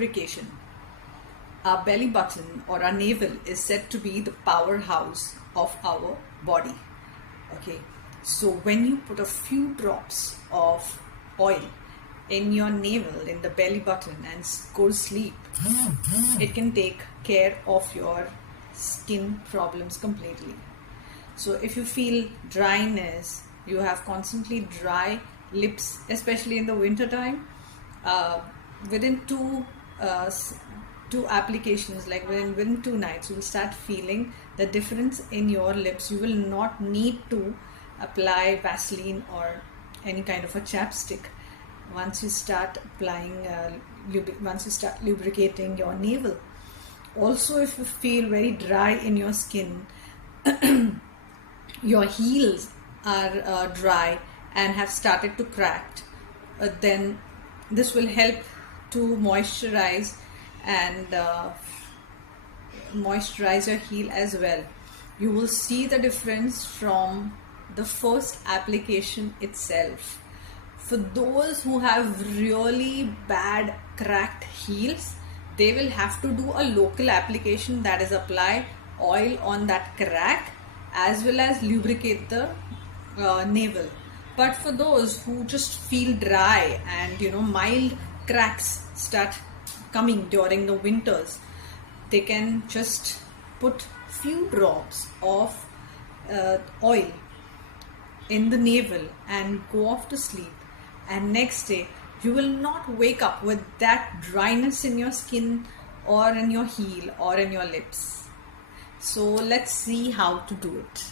lubrication. Our belly button or our navel is said to be the powerhouse of our body. Okay, so when you put a few drops of oil in your navel, in the belly button, and go to sleep, it can take care of your skin problems completely. So if you feel dryness, you have constantly dry lips, especially in the winter time, within two applications, like within 2 nights, you will start feeling the difference in your lips. You will not need to apply Vaseline or any kind of a chapstick once you start applying once you start lubricating your navel. Also, if you feel very dry in your skin, your heels are dry and have started to crack, then this will help to moisturize and moisturize your heel as well. You will see the difference from the first application itself. For those who have really bad cracked heels, they will have to do a local application, that is apply oil on that crack as well as lubricate the navel. But for those who just feel dry and mild cracks start coming during the winters, they can just put few drops of oil in the navel and go off to sleep, and next day you will not wake up with that dryness in your skin or in your heel or in your lips. So let's see how to do it.